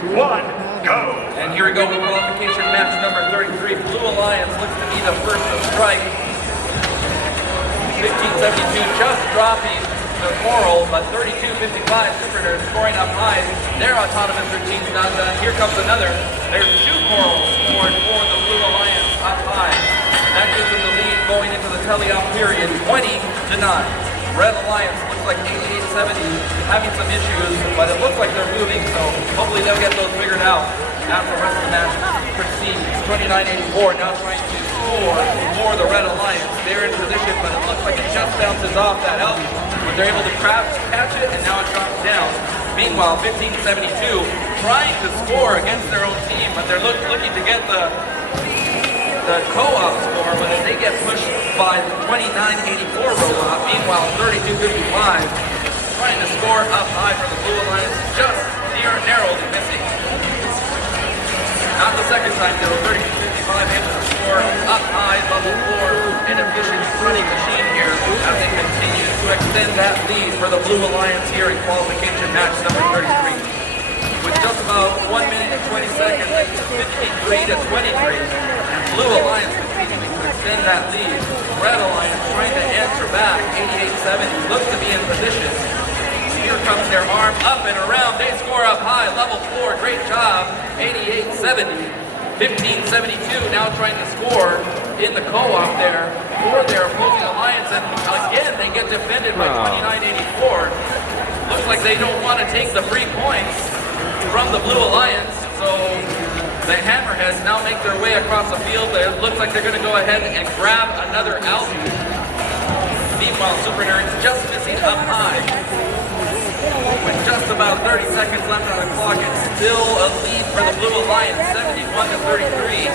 1, go! And here we go with qualification match number 33. Blue Alliance looks to be the first to strike. 1572 just dropping the Coral, but 3255 SuperNURDs scoring up high. Their autonomous routine's not done. Here comes another. There's 2 Corals scored for the Blue Alliance up high. That gives them the lead going into the tele-op period, 20-9. Red Alliance looks like 8870 having some issues, but it looks like they're moving, so hopefully they'll get those figured out as the rest of the match proceeds. 2984 now trying to score for the Red Alliance. They're in position, but it looks like it just bounces off that elk, but they're able to catch it, and now it drops down. Meanwhile, 1572 trying to score against their own team, but they're looking to get the co-op score, but they get pushed by the 2984 robot. Meanwhile, 3255 trying to score up high for the Blue Alliance, just narrowly missing. Not the second time though, 3255 able to score up high, level 4, an efficient running machine here as they continue to extend that lead for the Blue Alliance here in qualification match number 33. With just about 1 minute and 20 seconds, it's 53-23. Blue Alliance continuing to extend that lead. Red Alliance trying to answer back. 8870 looks to be in position. Here comes their arm up and around. They score up high. Level 4. Great job. 8870. 1572 now trying to score in the co-op there for their opposing alliance. And again, they get defended by 2984. Looks like they don't want to take the free points from the Blue Alliance. So the Hammerheads now make their way across the field. It looks like they're going to go ahead and grab another out. Meanwhile, SuperNURDs just missing up high. With just about 30 seconds left on the clock, it's still a lead for the Blue Alliance, 71-33.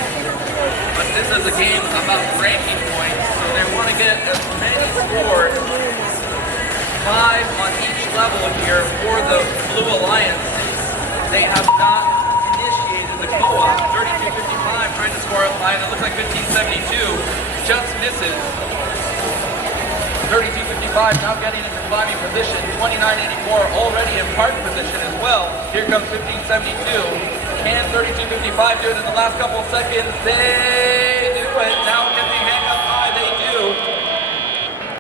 But this is a game about ranking points, so they want to get as many scores, 5 on each level here for the Blue Alliance. They have not the co-op. 3255 trying to score up high, and it looks like 1572 just misses. 3255 now getting into climbing position. 2984 already in park position as well. Here comes 1572. Can 3255 do it in the last couple of seconds? They do it. Now